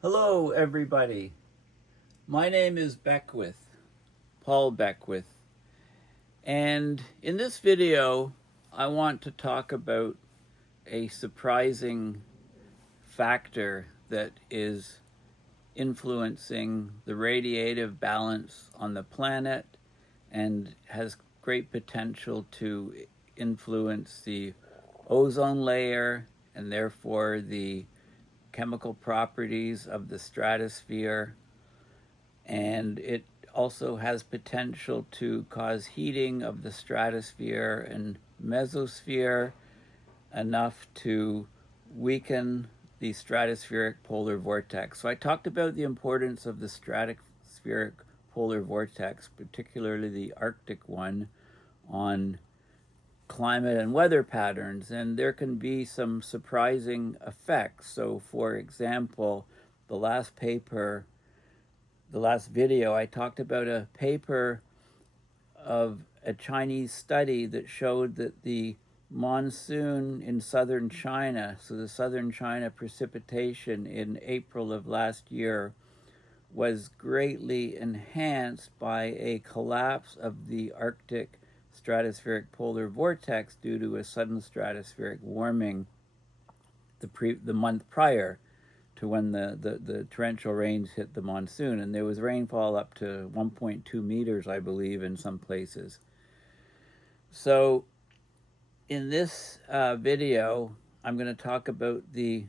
Hello, everybody. My name is Paul Beckwith, and in this video, I want to talk about a surprising factor that is influencing the radiative balance on the planet and has great potential to influence the ozone layer and therefore the chemical properties of the stratosphere, and it also has potential to cause heating of the stratosphere and mesosphere enough to weaken the stratospheric polar vortex. So I talked about the importance of the stratospheric polar vortex, particularly the Arctic one, on climate and weather patterns, and there can be some surprising effects. So for example, the last video, I talked about a paper of a Chinese study that showed that the monsoon in southern China, so the southern China precipitation in April of last year, was greatly enhanced by a collapse of the Arctic stratospheric polar vortex due to a sudden stratospheric warming the month prior to when the torrential rains hit the monsoon. And there was rainfall up to 1.2 meters, I believe, in some places. So in this video, I'm going to talk about the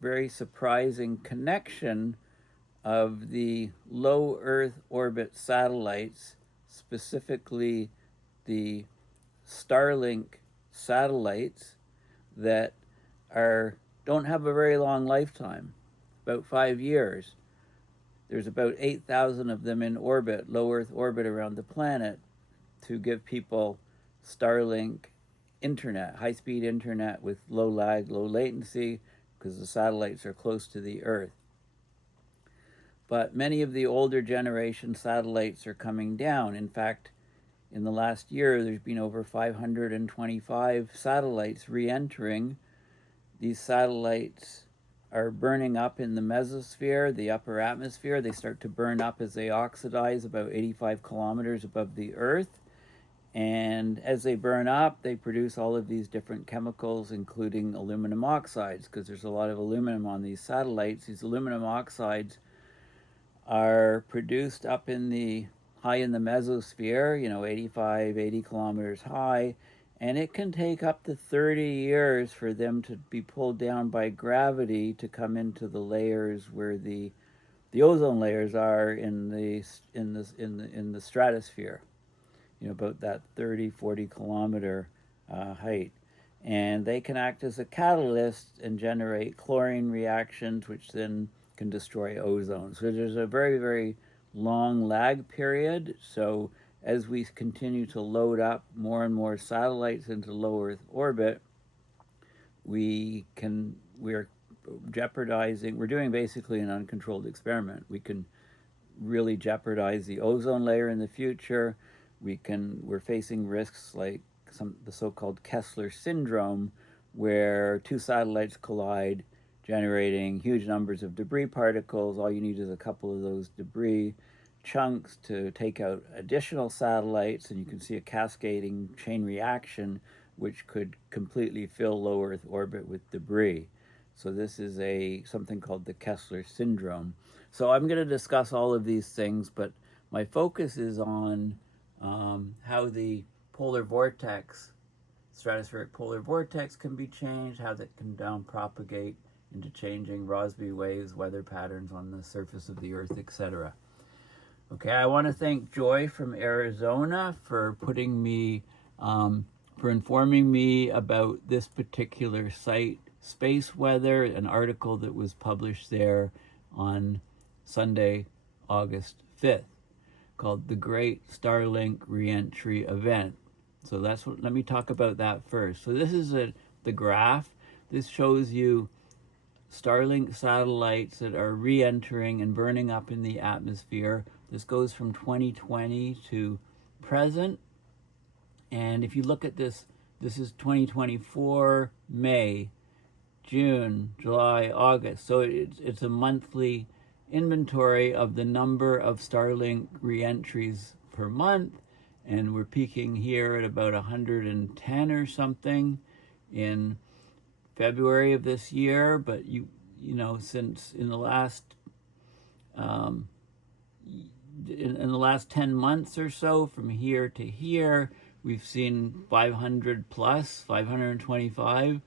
very surprising connection of the low Earth orbit satellites, specifically the Starlink satellites that don't have a very long lifetime, about 5 years. There's about 8,000 of them in orbit, low Earth orbit around the planet, to give people Starlink internet, high-speed internet with low lag, low latency, because the satellites are close to the Earth. But many of the older generation satellites are coming down. In fact, in the last year, there's been over 525 satellites re-entering. These satellites are burning up in the mesosphere, the upper atmosphere. They start to burn up as they oxidize about 85 kilometers above the Earth. And as they burn up, they produce all of these different chemicals, including aluminum oxides, because there's a lot of aluminum on these satellites. These aluminum oxides are produced up in the high in the mesosphere, 85, 80 kilometers high, and it can take up to 30 years for them to be pulled down by gravity to come into the layers where the ozone layers are in the stratosphere, about that 30, 40 kilometer height. And they can act as a catalyst and generate chlorine reactions, which then can destroy ozone. So there's a very, very long lag period. So as we continue to load up more and more satellites into low Earth orbit, we're doing basically an uncontrolled experiment. We can really jeopardize the ozone layer in the future. We're facing risks like the so-called Kessler syndrome, where two satellites collide, generating huge numbers of debris particles. All you need is a couple of those debris chunks to take out additional satellites, and you can see a cascading chain reaction which could completely fill low Earth orbit with debris. So this is something called the Kessler syndrome. So I'm going to discuss all of these things, but my focus is on how the polar vortex, stratospheric polar vortex, can be changed, how that can down propagate into changing Rossby waves, weather patterns on the surface of the Earth, etc. Okay, I want to thank Joy from Arizona for informing me about this particular site, Space Weather, an article that was published there on Sunday, August 5th, called The Great Starlink Reentry Event. So let me talk about that first. So this is the graph. This shows you Starlink satellites that are re-entering and burning up in the atmosphere. This goes from 2020 to present. And if you look at this, this is 2024 May. June, July, August. So it's a monthly inventory of the number of Starlink reentries per month, and we're peaking here at about 110 or something in February of this year. But you know, since in the last in the last 10 months or so, from here to here, we've seen 500 plus, 525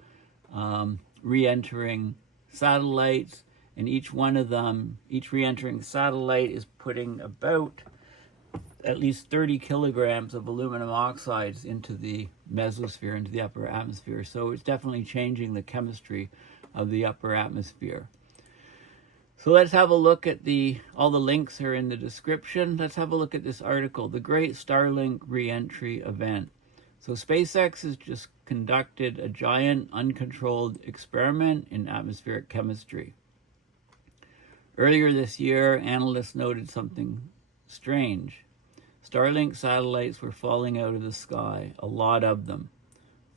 re-entering satellites, and each one of them, each re-entering satellite is putting about at least 30 kilograms of aluminum oxides into the mesosphere, into the upper atmosphere. So it's definitely changing the chemistry of the upper atmosphere. So let's have a look at all the links are in the description. Let's have a look at this article, The Great Starlink Re-Entry Event. So SpaceX has just conducted a giant uncontrolled experiment in atmospheric chemistry. Earlier this year, analysts noted something strange. Starlink satellites were falling out of the sky, a lot of them.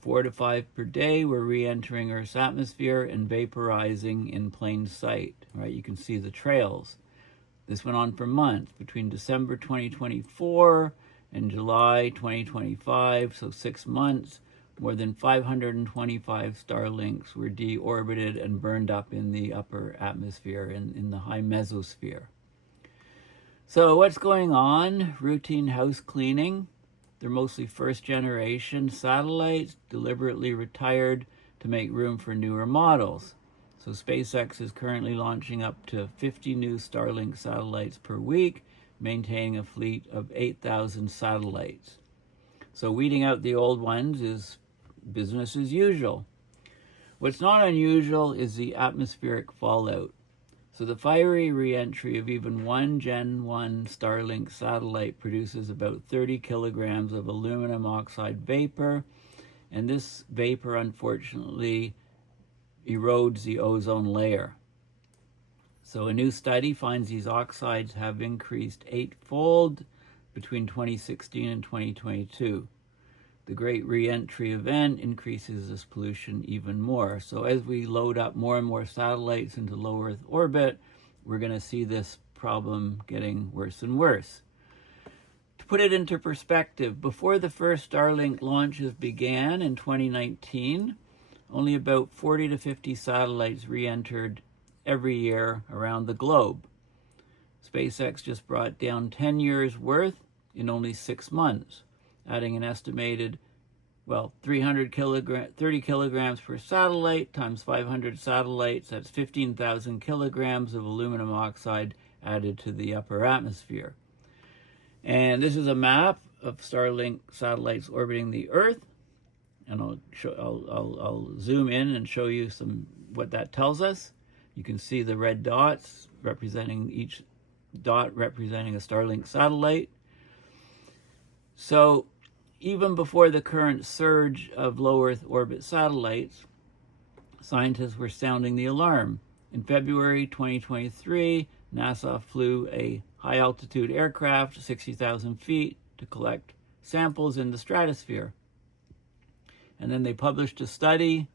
4 to 5 per day were re-entering Earth's atmosphere and vaporizing in plain sight. Right, you can see the trails. This went on for months, between December 2024 and July 2025, so 6 months. More than 525 Starlinks were deorbited and burned up in the upper atmosphere, in the high mesosphere. So what's going on? Routine house cleaning. They're mostly first-generation satellites, deliberately retired to make room for newer models. So SpaceX is currently launching up to 50 new Starlink satellites per week, maintaining a fleet of 8,000 satellites. So weeding out the old ones is business as usual. What's not unusual is the atmospheric fallout. So the fiery re-entry of even one Gen 1 Starlink satellite produces about 30 kilograms of aluminum oxide vapor, and this vapor unfortunately erodes the ozone layer. So a new study finds these oxides have increased 8-fold between 2016 and 2022. The Great Re-Entry Event increases this pollution even more. So as we load up more and more satellites into low Earth orbit, we're going to see this problem getting worse and worse. To put it into perspective, before the first Starlink launches began in 2019, only about 40 to 50 satellites re-entered every year around the globe. SpaceX just brought down 10 years worth in only 6 months, adding an estimated, 30 kilograms per satellite times 500 satellites. That's 15,000 kilograms of aluminum oxide added to the upper atmosphere. And this is a map of Starlink satellites orbiting the Earth. And I'll zoom in and show you what that tells us. You can see the red dots representing each dot representing a Starlink satellite. So even before the current surge of low Earth orbit satellites, scientists were sounding the alarm. In February 2023, NASA flew a high-altitude aircraft 60,000 feet to collect samples in the stratosphere. And then they published a study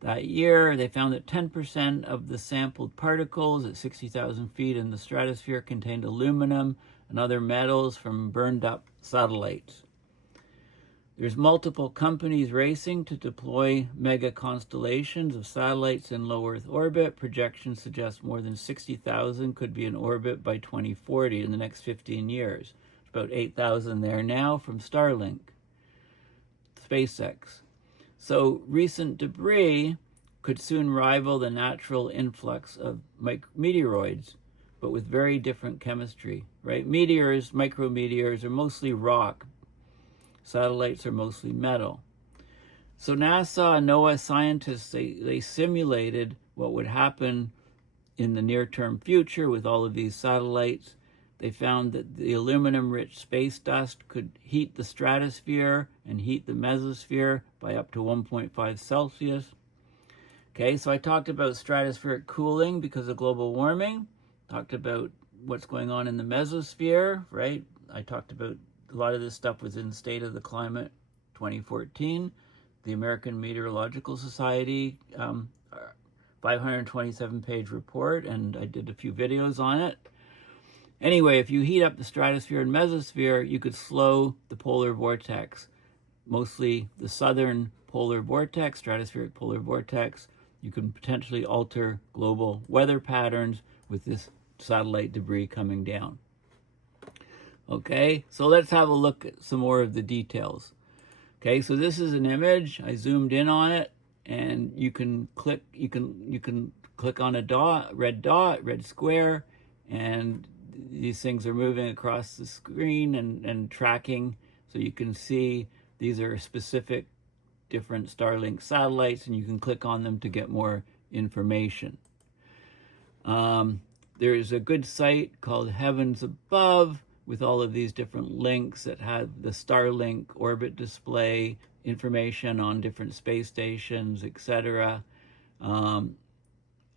that year. They found that 10% of the sampled particles at 60,000 feet in the stratosphere contained aluminum and other metals from burned up satellites. There's multiple companies racing to deploy mega constellations of satellites in low Earth orbit. Projections suggest more than 60,000 could be in orbit by 2040 in the next 15 years. About 8,000 there now from Starlink, SpaceX. So recent debris could soon rival the natural influx of meteoroids, but with very different chemistry, right? Meteors, micrometeors, are mostly rock. Satellites are mostly metal. So NASA and NOAA scientists, they simulated what would happen in the near-term future with all of these satellites. They found that the aluminum-rich space dust could heat the stratosphere and heat the mesosphere by up to 1.5 Celsius. Okay, so I talked about stratospheric cooling because of global warming. Talked about what's going on in the mesosphere, right? I talked about a lot of this stuff was in State of the Climate 2014. The American Meteorological Society 527-page report, and I did a few videos on it. Anyway, if you heat up the stratosphere and mesosphere, you could slow the polar vortex, mostly the southern polar vortex, stratospheric polar vortex. You can potentially alter global weather patterns with this satellite debris coming down. Okay, so let's have a look at some more of the details. Okay, so this is an image. I zoomed in on it, and you can click on a red square, and these things are moving across the screen and tracking, so you can see these are specific different Starlink satellites, and you can click on them to get more information. There is a good site called Heavens Above with all of these different links that have the Starlink orbit display, information on different space stations, etc.,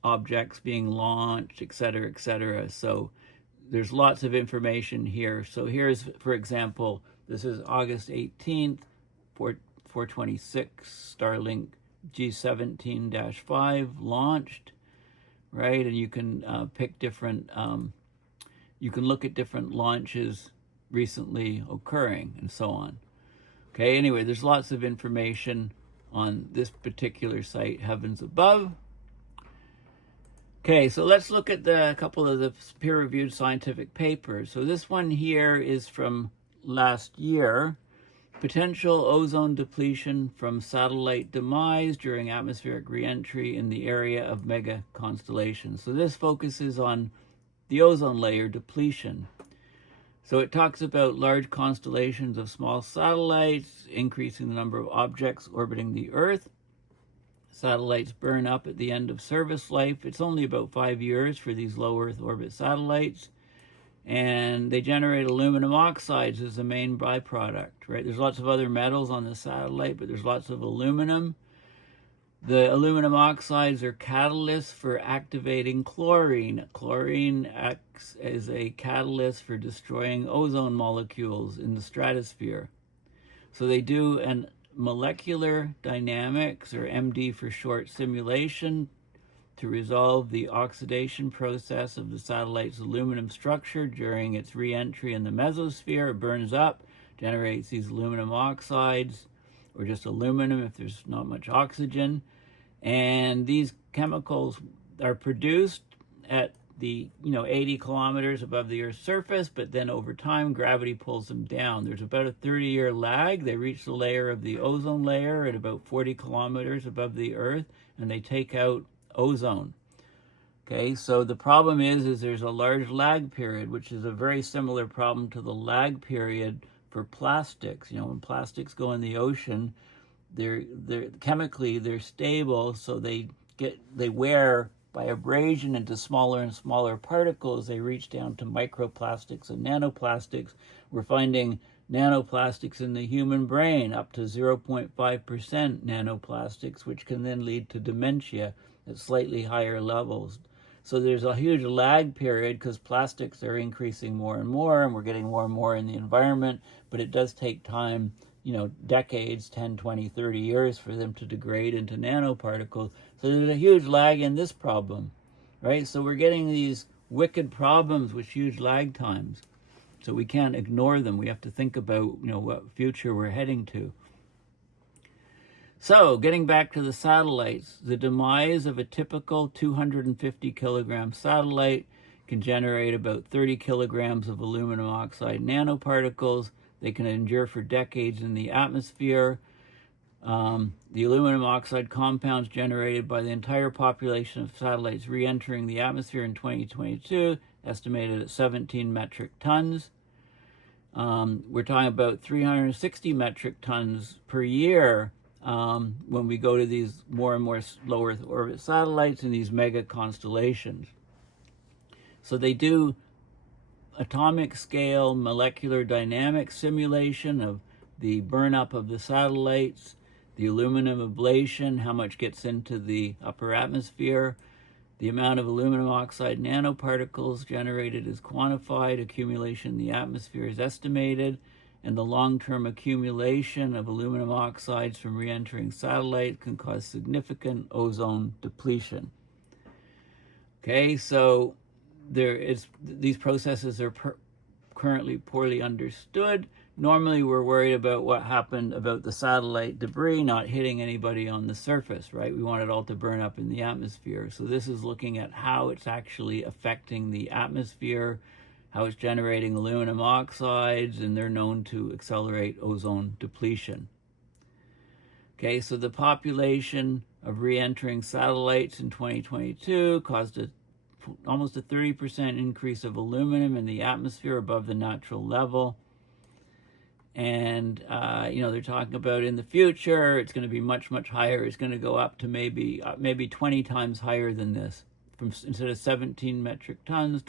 objects being launched, etc., etc. So there's lots of information here. So here's, for example, this is August 18th, 426, Starlink G17-5 launched, right? And you can pick different, you can look at different launches recently occurring and so on. Okay, anyway, there's lots of information on this particular site, Heavens Above. Okay, so let's look at a couple of the peer-reviewed scientific papers. So this one here is from last year, Potential Ozone Depletion from Satellite Demise During Atmospheric Reentry in the Area of Mega Constellations. So this focuses on the ozone layer depletion. So it talks about large constellations of small satellites, increasing the number of objects orbiting the Earth. Satellites burn up at the end of service life. It's only about 5 years for these low Earth orbit satellites. And they generate aluminum oxides as the main byproduct, right? There's lots of other metals on the satellite, but there's lots of aluminum. The aluminum oxides are catalysts for activating chlorine. Chlorine acts as a catalyst for destroying ozone molecules in the stratosphere. So they do an molecular dynamics, or MD for short, simulation to resolve the oxidation process of the satellite's aluminum structure during its re-entry in the mesosphere. It burns up, generates these aluminum oxides, or just aluminum if there's not much oxygen. And these chemicals are produced at the 80 kilometers above the Earth's surface, but then over time gravity pulls them down. There's about a 30-year lag. They reach the layer of the ozone layer at about 40 kilometers above the Earth, and they take out ozone. Okay, so the problem is there's a large lag period, which is a very similar problem to the lag period for plastics. When plastics go in the ocean, they're chemically they're stable, so they wear by abrasion into smaller and smaller particles. They reach down to microplastics and nanoplastics. We're finding nanoplastics in the human brain, up to 0.5% nanoplastics, which can then lead to dementia at slightly higher levels. So there's a huge lag period because plastics are increasing more and we're getting more and more in the environment, but it does take time, decades, 10, 20, 30 years for them to degrade into nanoparticles. So there's a huge lag in this problem, right? So we're getting these wicked problems with huge lag times. So we can't ignore them. We have to think about, what future we're heading to. So, getting back to the satellites, the demise of a typical 250 kilogram satellite can generate about 30 kilograms of aluminum oxide nanoparticles. They can endure for decades in the atmosphere. The aluminum oxide compounds generated by the entire population of satellites re-entering the atmosphere in 2022, estimated at 17 metric tons. We're talking about 360 metric tons per year when we go to these more and more low Earth orbit satellites and these mega constellations. So they do atomic scale molecular dynamics simulation of the burnup of the satellites, the aluminum ablation, how much gets into the upper atmosphere, the amount of aluminum oxide nanoparticles generated is quantified, accumulation in the atmosphere is estimated, and the long-term accumulation of aluminum oxides from re-entering satellites can cause significant ozone depletion. Okay, so these processes are currently poorly understood. Normally we're worried about what happened about the satellite debris not hitting anybody on the surface, right? We want it all to burn up in the atmosphere. So this is looking at how it's actually affecting the atmosphere, how it's generating aluminum oxides, and they're known to accelerate ozone depletion. Okay, so the population of re-entering satellites in 2022 caused almost a 30% increase of aluminum in the atmosphere above the natural level. And, they're talking about in the future, it's going to be much, much higher. It's going to go up to maybe 20 times higher than this. Instead of 17 metric tons,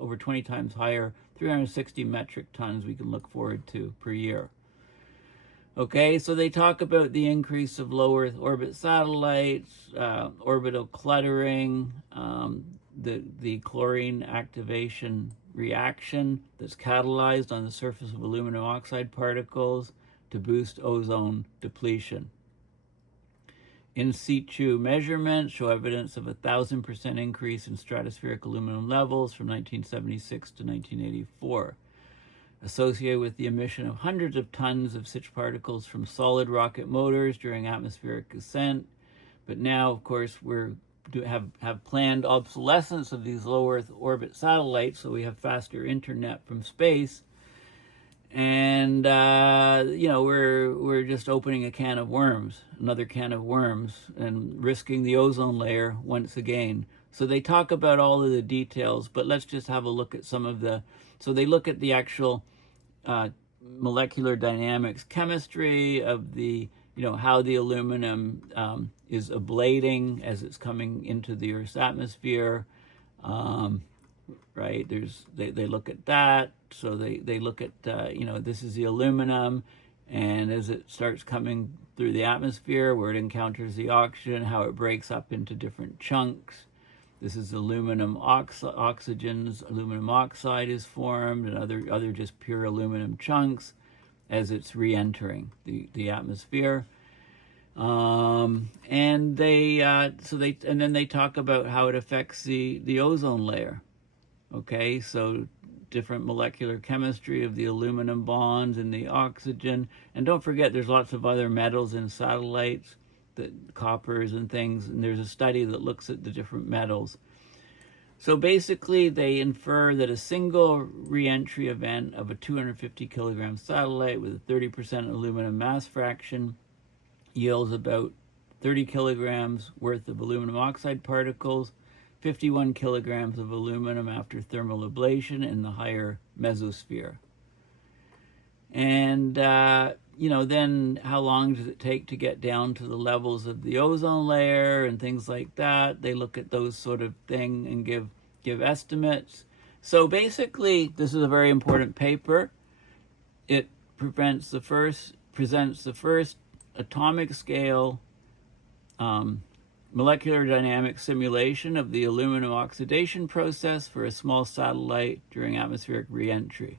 over 20 times higher, 360 metric tons we can look forward to per year. Okay, so they talk about the increase of low Earth orbit satellites, orbital cluttering, the chlorine activation reaction that's catalyzed on the surface of aluminum oxide particles to boost ozone depletion. In situ measurements show evidence of 1,000% increase in stratospheric aluminum levels from 1976 to 1984, associated with the emission of hundreds of tons of such particles from solid rocket motors during atmospheric ascent. But now, of course, we have planned obsolescence of these low Earth orbit satellites, so we have faster internet from space. And we're just opening a can of worms, another can of worms, and risking the ozone layer once again. So they talk about all of the details, but let's just have a look at some of the. So they look at the actual molecular dynamics, chemistry of the, how the aluminum is ablating as it's coming into the Earth's atmosphere. Right, they look at that. So they look at, this is the aluminum, and as it starts coming through the atmosphere where it encounters the oxygen, how it breaks up into different chunks. This is aluminum oxygens, aluminum oxide is formed, and other just pure aluminum chunks as it's re-entering the atmosphere. And then they talk about how it affects the ozone layer. Okay, so different molecular chemistry of the aluminum bonds and the oxygen. And don't forget, there's lots of other metals in satellites, the coppers and things, and there's a study that looks at the different metals. So basically, they infer that a single re-entry event of a 250 kilogram satellite with a 30% aluminum mass fraction yields about 30 kilograms worth of aluminum oxide particles, 51 kilograms of aluminum after thermal ablation in the higher mesosphere. And, then how long does it take to get down to the levels of the ozone layer and things like that? They look at those sort of things and give estimates. So basically, this is a very important paper. It presents the first atomic scale molecular dynamic simulation of the aluminum oxidation process for a small satellite during atmospheric re-entry.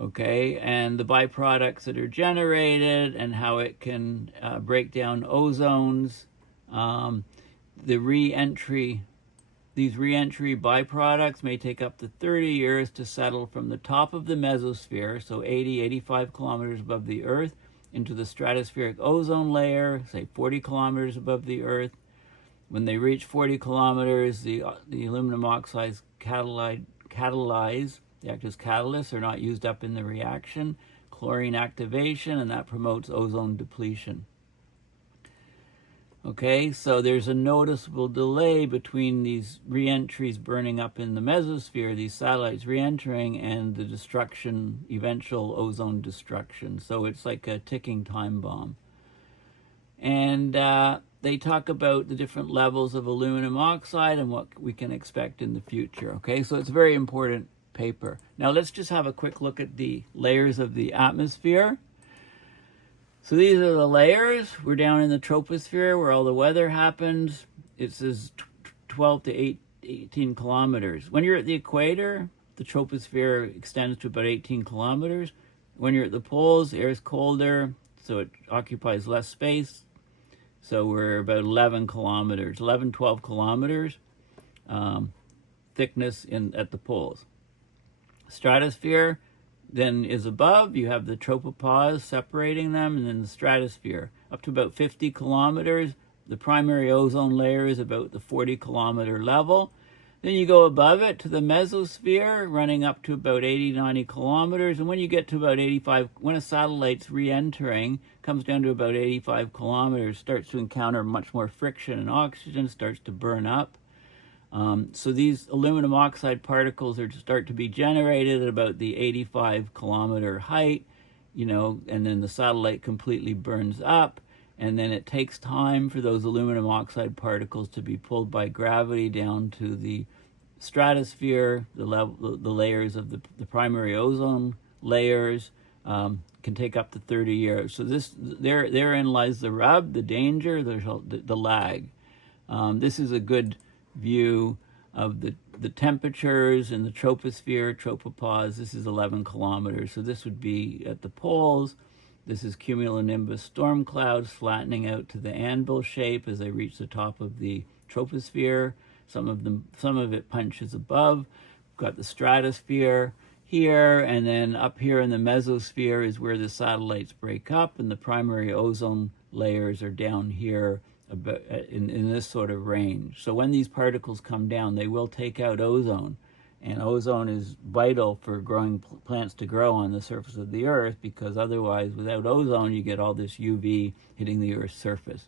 Okay, and the byproducts that are generated and how it can break down ozones. These re-entry byproducts may take up to 30 years to settle from the top of the mesosphere, so 85 kilometers above the Earth, into the stratospheric ozone layer, say 40 kilometers above the Earth. When they reach 40 kilometers, the aluminum oxides catalyze. They act as catalysts. They're not used up in the reaction. Chlorine activation, and that promotes ozone depletion. Okay, so there's a noticeable delay between these re-entries burning up in the mesosphere, these satellites re-entering, and the destruction, eventual ozone destruction. So it's like a ticking time bomb. And they talk about the different levels of aluminum oxide and what we can expect in the future. Okay, so it's a very important paper. Now let's just have a quick look at the layers of the atmosphere. So these are the layers. We're down in the troposphere where all the weather happens. It says 12 to 18 kilometers. When you're at the equator, the troposphere extends to about 18 kilometers. When you're at the poles, the air is colder, so it occupies less space. So we're about 11 kilometers, 12 kilometers thickness at the poles. Stratosphere then is above. You have the tropopause separating them, and then the stratosphere up to about 50 kilometers. The primary ozone layer is about the 40-kilometer level. Then you go above it to the mesosphere, running up to about 80, 90 kilometers. And when you get to about 85, when a satellite's re-entering, comes down to about 85 kilometers, starts to encounter much more friction, and oxygen starts to burn up. So these aluminum oxide particles start to be generated at about the 85-kilometer height, and then the satellite completely burns up. And then it takes time for those aluminum oxide particles to be pulled by gravity down to the stratosphere. The layers of the primary ozone layers can take up to 30 years. So therein lies the rub, the danger, the lag. This is a good view of the temperatures in the troposphere, tropopause. This is 11 kilometers. So this would be at the poles. This is cumulonimbus storm clouds flattening out to the anvil shape as they reach the top of the troposphere. Some of it punches above. We've got the stratosphere here, and then up here in the mesosphere is where the satellites break up, and the primary ozone layers are down here about in this sort of range. So when these particles come down, they will take out ozone. And ozone is vital for growing plants to grow on the surface of the Earth, because otherwise, without ozone, you get all this UV hitting the Earth's surface.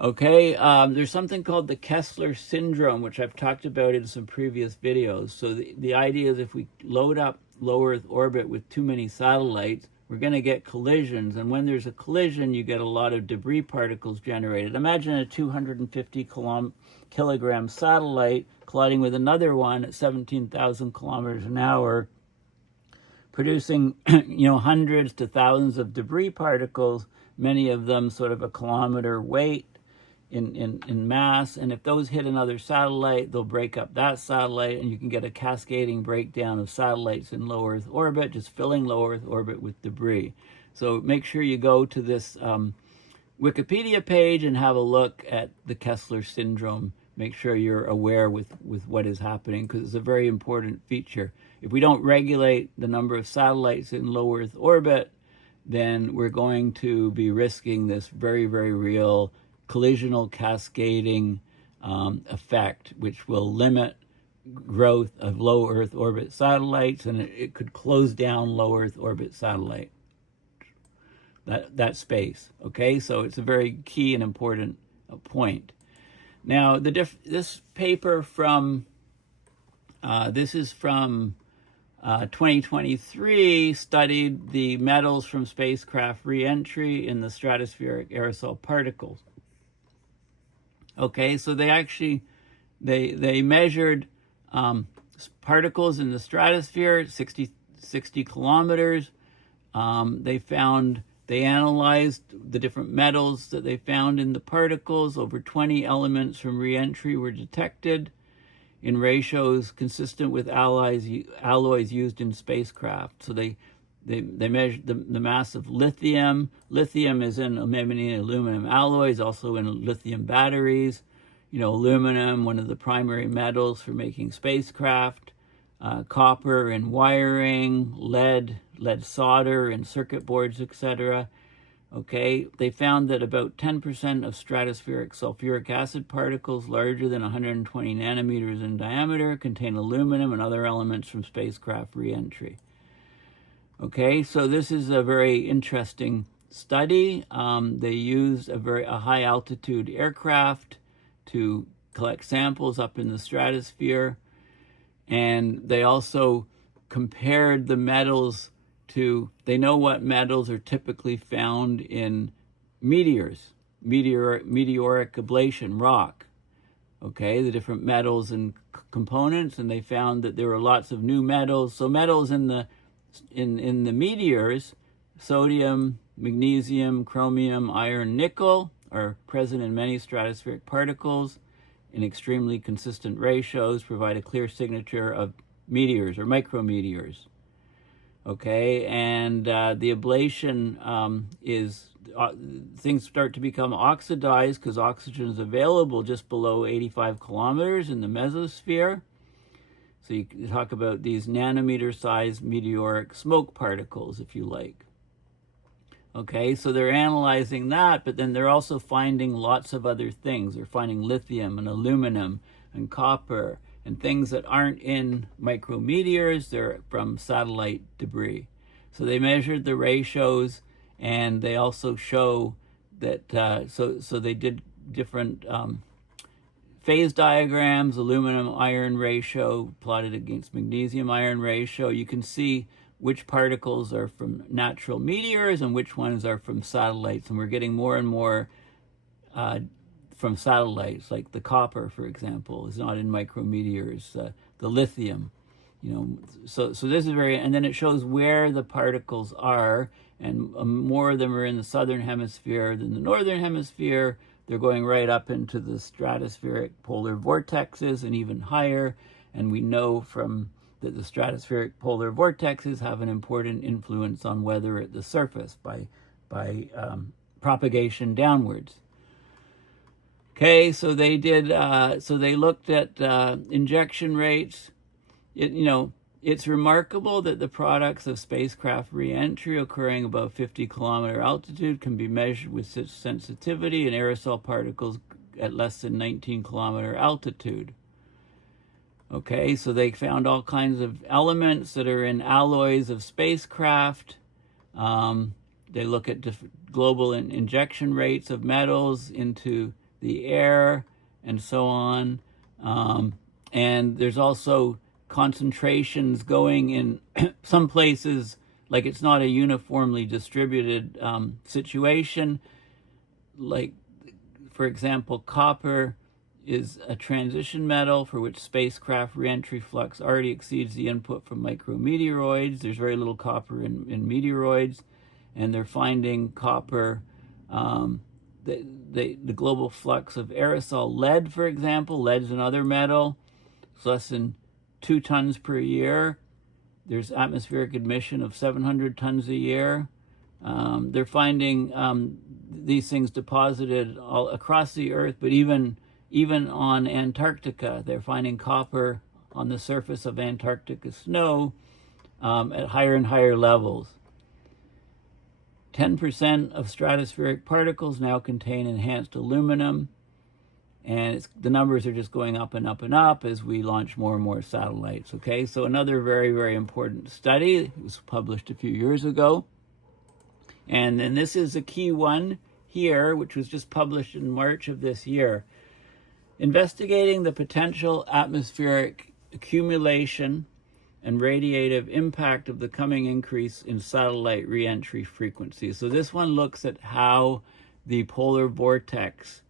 Okay, there's something called the Kessler syndrome, which I've talked about in some previous videos. So the idea is if we load up low Earth orbit with too many satellites, we're going to get collisions. And when there's a collision, you get a lot of debris particles generated. Imagine a 250 kilogram satellite colliding with another one at 17,000 kilometers an hour, producing hundreds to thousands of debris particles, many of them sort of a kilometer weight in mass. And if those hit another satellite, they'll break up that satellite, and you can get a cascading breakdown of satellites in low Earth orbit, just filling low Earth orbit with debris. So make sure you go to this Wikipedia page and have a look at the Kessler syndrome. Make sure you're aware with what is happening, because it's a very important feature. If we don't regulate the number of satellites in low Earth orbit, then we're going to be risking this very, very real collisional cascading effect, which will limit growth of low Earth orbit satellites, and it could close down low Earth orbit satellite, that space. Okay, so it's a very key and important point. Now, this paper from, this is from 2023, studied the metals from spacecraft re-entry in the stratospheric aerosol particles. Okay, so they actually, they measured particles in the stratosphere, 60 kilometers. They analyzed the different metals that they found in the particles. Over 20 elements from re-entry were detected in ratios consistent with alloys used in spacecraft. So they measured the mass of lithium. Lithium is in aluminum and aluminum alloys, also in lithium batteries. Aluminum, one of the primary metals for making spacecraft. Copper in wiring, lead solder in circuit boards, etc. Okay, they found that about 10% of stratospheric sulfuric acid particles larger than 120 nanometers in diameter contain aluminum and other elements from spacecraft re-entry. Okay, so this is a very interesting study. They used a high altitude aircraft to collect samples up in the stratosphere. And they also compared the metals they know what metals are typically found in meteors, meteoric ablation, rock. Okay, the different metals and components, and they found that there were lots of new metals. So metals in the meteors, sodium, magnesium, chromium, iron, nickel, are present in many stratospheric particles in extremely consistent ratios, provide a clear signature of meteors or micrometeors. Okay, and the ablation is things start to become oxidized because oxygen is available just below 85 kilometers in the mesosphere. So you can talk about these nanometer-sized meteoric smoke particles, if you like. Okay, so they're analyzing that, but then they're also finding lots of other things. They're finding lithium and aluminum and copper and things that aren't in micrometeors. They're from satellite debris. So they measured the ratios, and they also show that, so they did different phase diagrams, aluminum iron ratio plotted against magnesium iron ratio. You can see which particles are from natural meteors and which ones are from satellites. And we're getting more and more from satellites, like the copper, for example, is not in micrometeors. The lithium, so this is very, and then it shows where the particles are, and more of them are in the southern hemisphere than the northern hemisphere. They're going right up into the stratospheric polar vortexes and even higher. And we know from that the stratospheric polar vortexes have an important influence on weather at the surface by propagation downwards. Okay, so they did. So they looked at injection rates. It's remarkable that the products of spacecraft reentry occurring above 50-kilometer altitude can be measured with such sensitivity in aerosol particles at less than 19-kilometer altitude. Okay, so they found all kinds of elements that are in alloys of spacecraft. They look at global injection rates of metals into the air and so on. And there's also concentrations going in some places, like it's not a uniformly distributed situation. Like, for example, copper is a transition metal for which spacecraft reentry flux already exceeds the input from micrometeoroids. There's very little copper in meteoroids, and they're finding copper, the global flux of aerosol lead, for example. Lead's another metal. It's less than 2 tons per year. There's atmospheric emission of 700 tons a year. They're finding these things deposited all across the Earth, but even on Antarctica, they're finding copper on the surface of Antarctica snow at higher and higher levels. 10% of stratospheric particles now contain enhanced aluminum, and the numbers are just going up and up and up as we launch more and more satellites. Okay, so another very, very important study. It was published a few years ago. And then this is a key one here, which was just published in March of this year. Investigating the potential atmospheric accumulation and radiative impact of the coming increase in satellite reentry frequency. So this one looks at how the polar vortex,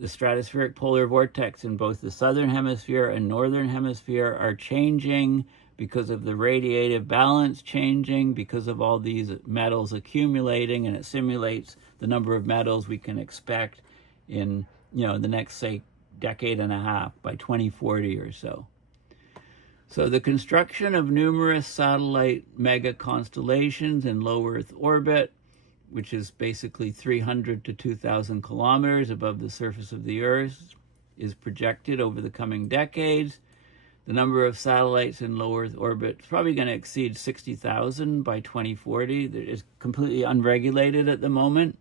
the stratospheric polar vortex in both the southern hemisphere and northern hemisphere are changing because of the radiative balance changing, because of all these metals accumulating, and it simulates the number of metals we can expect in the next, say, decade and a half by 2040 or so. So the construction of numerous satellite mega constellations in low Earth orbit, which is basically 300 to 2,000 kilometers above the surface of the Earth, is projected over the coming decades. The number of satellites in low Earth orbit is probably going to exceed 60,000 by 2040. It is completely unregulated at the moment.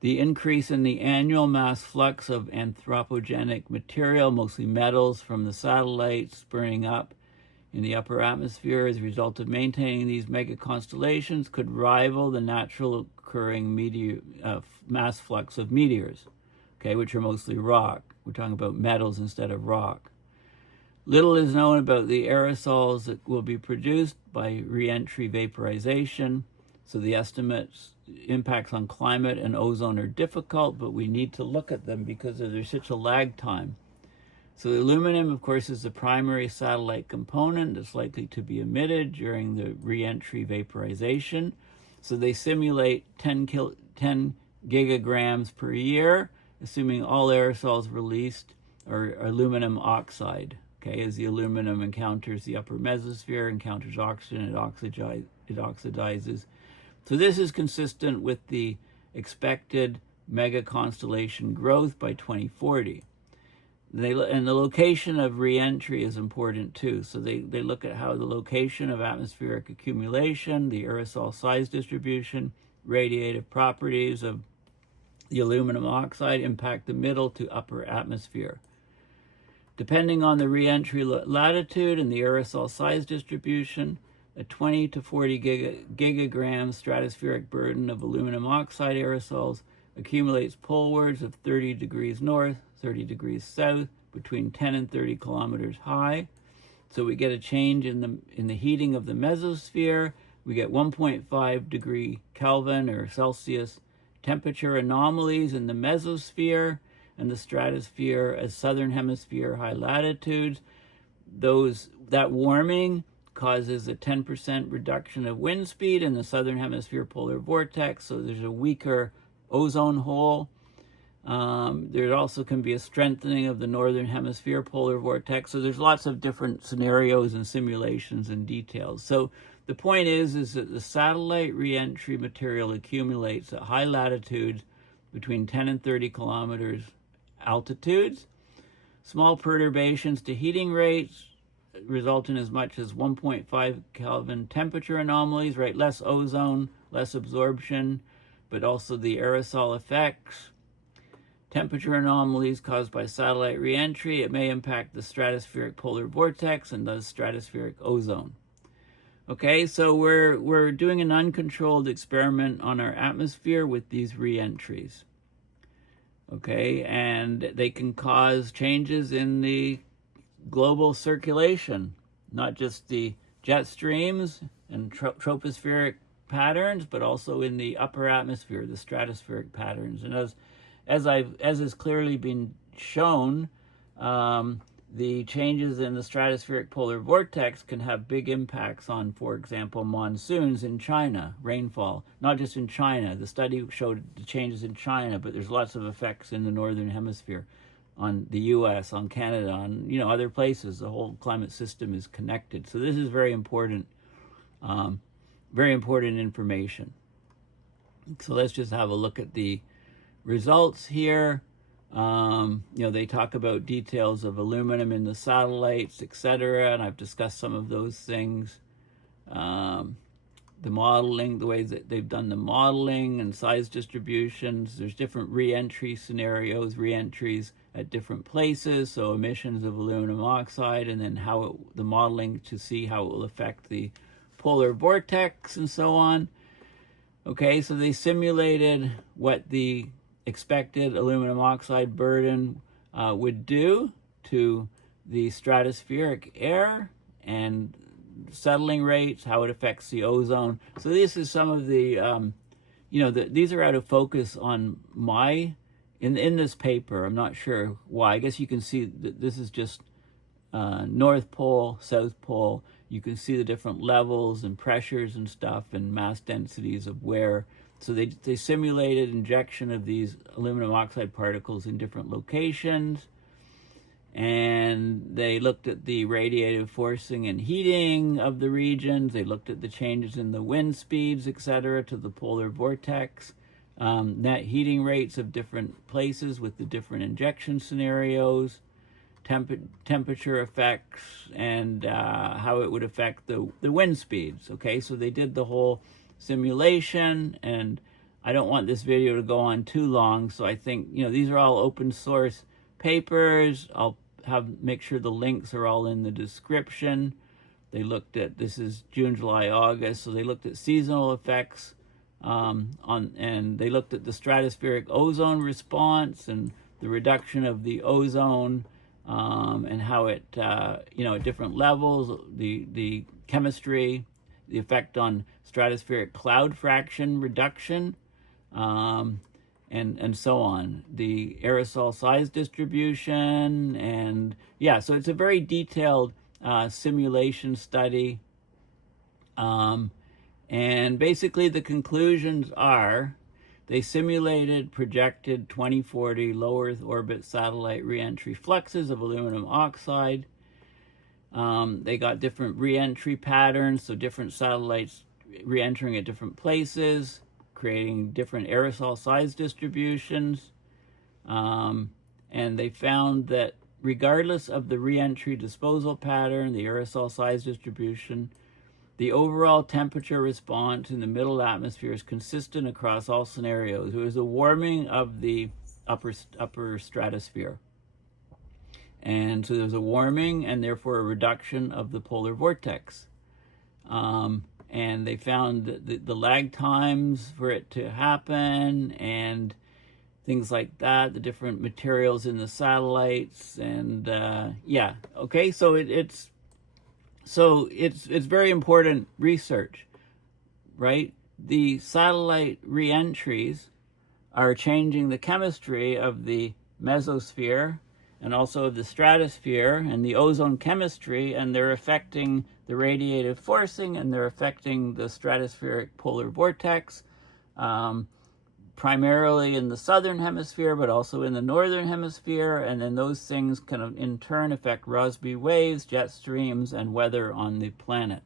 The increase in the annual mass flux of anthropogenic material, mostly metals, from the satellites burning up in the upper atmosphere as a result of maintaining these mega constellations could rival the natural occurring mass flux of meteors, okay, which are mostly rock. We're talking about metals instead of rock. Little is known about the aerosols that will be produced by reentry vaporization. So the estimates, impacts on climate and ozone are difficult, but we need to look at them because there's such a lag time. So the aluminum, of course, is the primary satellite component that's likely to be emitted during the reentry vaporization. So they simulate 10 gigagrams per year, assuming all aerosols released are aluminum oxide. Okay, as the aluminum encounters the upper mesosphere, encounters oxygen, it oxidizes. So this is consistent with the expected mega constellation growth by 2040. And the location of reentry is important too. So they look at how the location of atmospheric accumulation, the aerosol size distribution, radiative properties of the aluminum oxide impact the middle to upper atmosphere. Depending on the reentry latitude and the aerosol size distribution, a 20 to 40 gigagram stratospheric burden of aluminum oxide aerosols accumulates polewards of 30 degrees north, 30 degrees south, between 10 and 30 kilometers high. So we get a change in the heating of the mesosphere. We get 1.5 degree Kelvin or Celsius temperature anomalies in the mesosphere and the stratosphere as southern hemisphere high latitudes. That warming causes a 10% reduction of wind speed in the southern hemisphere polar vortex, so there's a weaker ozone hole. There also can be a strengthening of the northern hemisphere polar vortex. So there's lots of different scenarios and simulations and details. So the point is that the satellite reentry material accumulates at high latitudes between 10 and 30 kilometers altitudes. Small perturbations to heating rates result in as much as 1.5 Kelvin temperature anomalies, right? Less ozone, less absorption, but also the aerosol effects. Temperature anomalies caused by satellite reentry. It may impact the stratospheric polar vortex and thus stratospheric ozone. Okay, so we're doing an uncontrolled experiment on our atmosphere with these reentries. Okay, and they can cause changes in the global circulation, not just the jet streams and tropospheric patterns, but also in the upper atmosphere, the stratospheric patterns. And as has clearly been shown, the changes in the stratospheric polar vortex can have big impacts on, for example, monsoons in China, rainfall. Not just in China. The study showed the changes in China, but there's lots of effects in the northern hemisphere, on the U.S., on Canada, on other places. The whole climate system is connected. So this is very important information. So let's just have a look at the results here. They talk about details of aluminum in the satellites, etc., and I've discussed some of those things. The modeling, the way that they've done the modeling and size distributions. There's different reentry scenarios, reentries at different places, so emissions of aluminum oxide, and then the modeling to see how it will affect the polar vortex and so on. Okay, so they simulated what the expected aluminum oxide burden would do to the stratospheric air and settling rates, how it affects the ozone. So this is some of the, these are out of focus on in this paper. I'm not sure why. I guess you can see that this is just North Pole, South Pole. You can see the different levels and pressures and stuff and mass densities of where. So they simulated injection of these aluminum oxide particles in different locations. And they looked at the radiative forcing and heating of the regions. They looked at the changes in the wind speeds, etc., to the polar vortex. Net heating rates of different places with the different injection scenarios. Temperature effects, and how it would affect the wind speeds. Okay, so they did the whole simulation, and I don't want this video to go on too long, so I think these are all open source papers. I'll make sure the links are all in the description. They looked at, this is June, July, August, so they looked at seasonal effects and they looked at the stratospheric ozone response and the reduction of the ozone, and how it at different levels, the chemistry, the effect on stratospheric cloud fraction reduction, and so on, the aerosol size distribution, and so it's a very detailed simulation study, and basically the conclusions are they simulated projected 2040 low Earth orbit satellite reentry fluxes of aluminum oxide. They got different reentry patterns, so different satellites re-entering at different places, creating different aerosol size distributions. And they found that regardless of the reentry disposal pattern, the aerosol size distribution, the overall temperature response in the middle atmosphere is consistent across all scenarios. It was a warming of the upper stratosphere. And so there's a warming and therefore a reduction of the polar vortex. And they found that the lag times for it to happen and things like that, the different materials in the satellites, and yeah, okay, so it's very important research, right? The satellite reentries are changing the chemistry of the mesosphere and also of the stratosphere and the ozone chemistry, and they're affecting the radiative forcing, and they're affecting the stratospheric polar vortex, primarily in the southern hemisphere, but also in the northern hemisphere, and then those things can in turn affect Rossby waves, jet streams, and weather on the planet.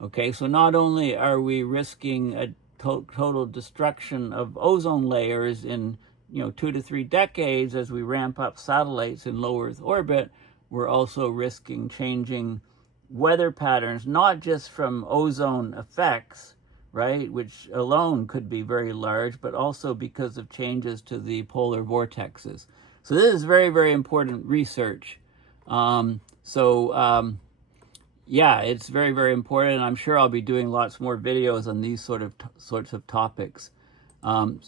Okay, so not only are we risking a total destruction of ozone layers in 2 to 3 decades as we ramp up satellites in low Earth orbit, we're also risking changing weather patterns, not just from ozone effects, right, which alone could be very large, but also because of changes to the polar vortexes. So this is very, very important research. Yeah, it's very, very important. I'm sure I'll be doing lots more videos on these sorts of topics.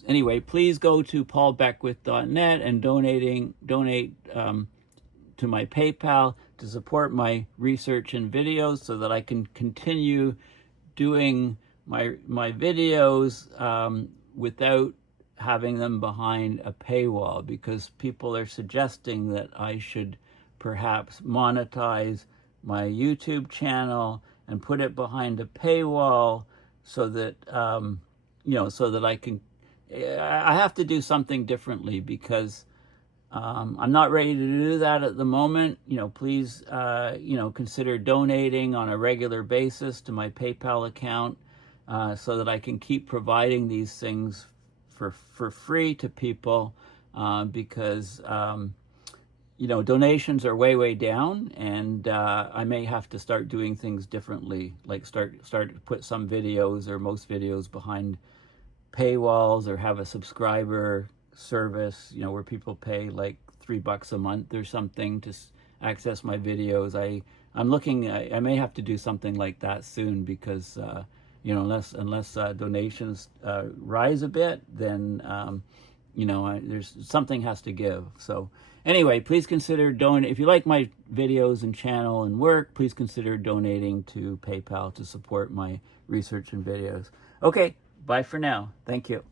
Anyway, please go to paulbeckwith.net and donate to my PayPal to support my research and videos so that I can continue doing my videos without having them behind a paywall, because people are suggesting that I should perhaps monetize my YouTube channel and put it behind a paywall so that so that I have to do something differently, because I'm not ready to do that at the moment. Please consider donating on a regular basis to my PayPal account so that I can keep providing these things for free to people, because donations are way down, and I may have to start doing things differently, like start to put some videos or most videos behind paywalls, or have a subscriber service, where people pay like $3 a month or something to access my videos. I'm looking, I may have to do something like that soon, because unless donations rise a bit, then there's something has to give. So anyway, please consider donating. If you like my videos and channel and work, please consider donating to PayPal to support my research and videos. Okay, bye for now. Thank you.